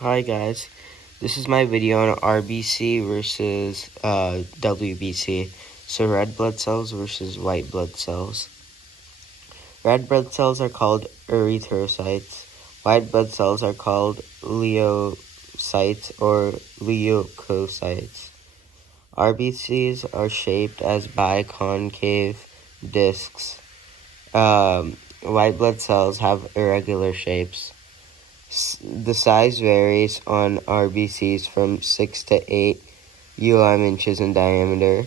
Hi guys, this is my video on RBC versus WBC. So red blood cells versus white blood cells. Red blood cells are called erythrocytes. White blood cells are called leukocytes or leukocytes. RBCs are shaped as biconcave discs. White blood cells have irregular shapes. The size varies on RBCs from 6 to 8 inches in diameter,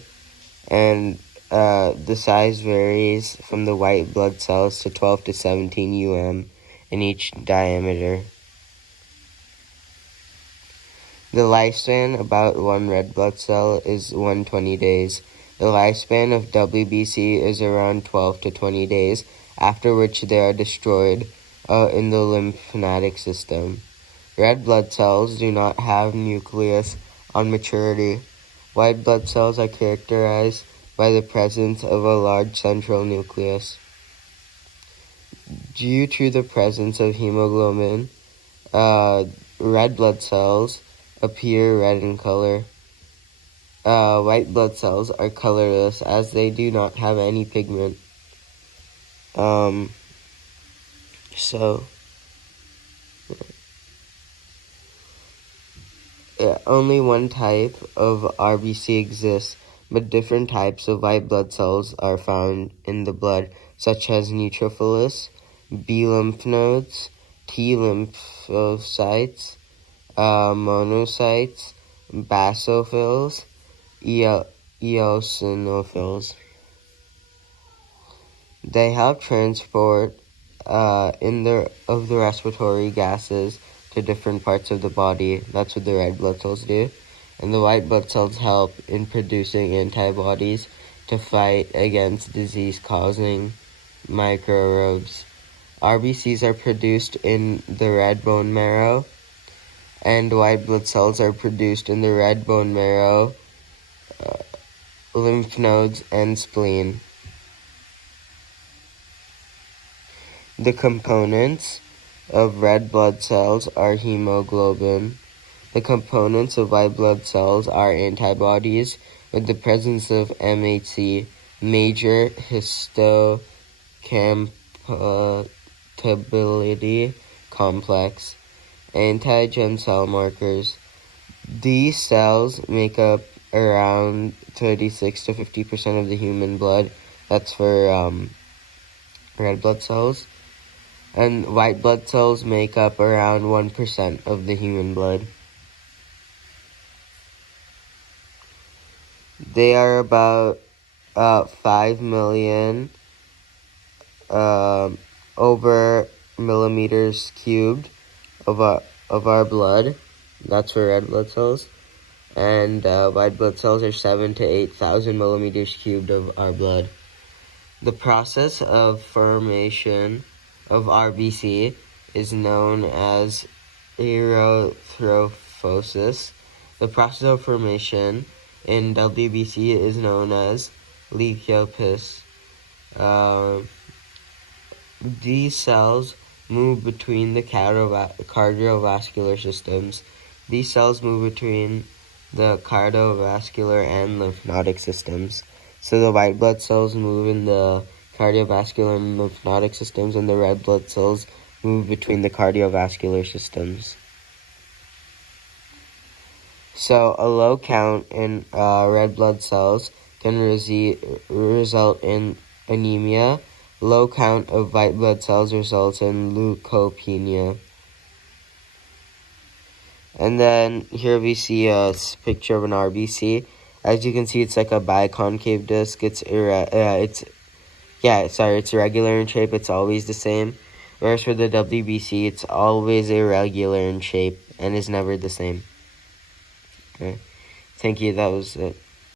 and the size varies from the white blood cells to 12 to 17 in each diameter. The lifespan about one red blood cell is 120 days. The lifespan of WBC is around 12 to 20 days, after which they are destroyed in the lymphatic system. Red blood cells do not have nucleus on maturity. White blood cells are characterized by the presence of a large central nucleus. Due to the presence of hemoglobin, red blood cells appear red in color. White blood cells are colorless as they do not have any pigment. Only one type of RBC exists, but different types of white blood cells are found in the blood, such as neutrophils, B lymph nodes, T lymphocytes, monocytes, basophils, eosinophils. They help transport of the respiratory gases to different parts of the body. That's what the red blood cells do. And the white blood cells help in producing antibodies to fight against disease-causing microbes. RBCs are produced in the red bone marrow, and white blood cells are produced in the red bone marrow, lymph nodes, and spleen. The components of red blood cells are hemoglobin. The components of white blood cells are antibodies with the presence of MHC, major histocompatibility complex, antigen cell markers. These cells make up around 36 to 50% of the human blood. That's for red blood cells. And white blood cells make up around 1% of the human blood. They are about 5 million over millimeters cubed of our blood. That's for red blood cells. And white blood cells are 7 to 8,000 millimeters cubed of our blood. The process of formation of RBC is known as erythrophosis. The process of formation in WBC is known as leukocytes. These cells move between the cardiovascular systems. These cells move between the cardiovascular and lymphatic systems. So the white blood cells move in the cardiovascular and lymphatic systems, and the red blood cells move between the cardiovascular systems. So a low count in red blood cells can result in anemia. Low count of white blood cells results in leukopenia. And then here we see a picture of an RBC. As you can see, it's like a biconcave disc. It's irregular in shape. It's always the same. Whereas for the WBC, it's always irregular in shape and is never the same. Okay. Thank you. That was it.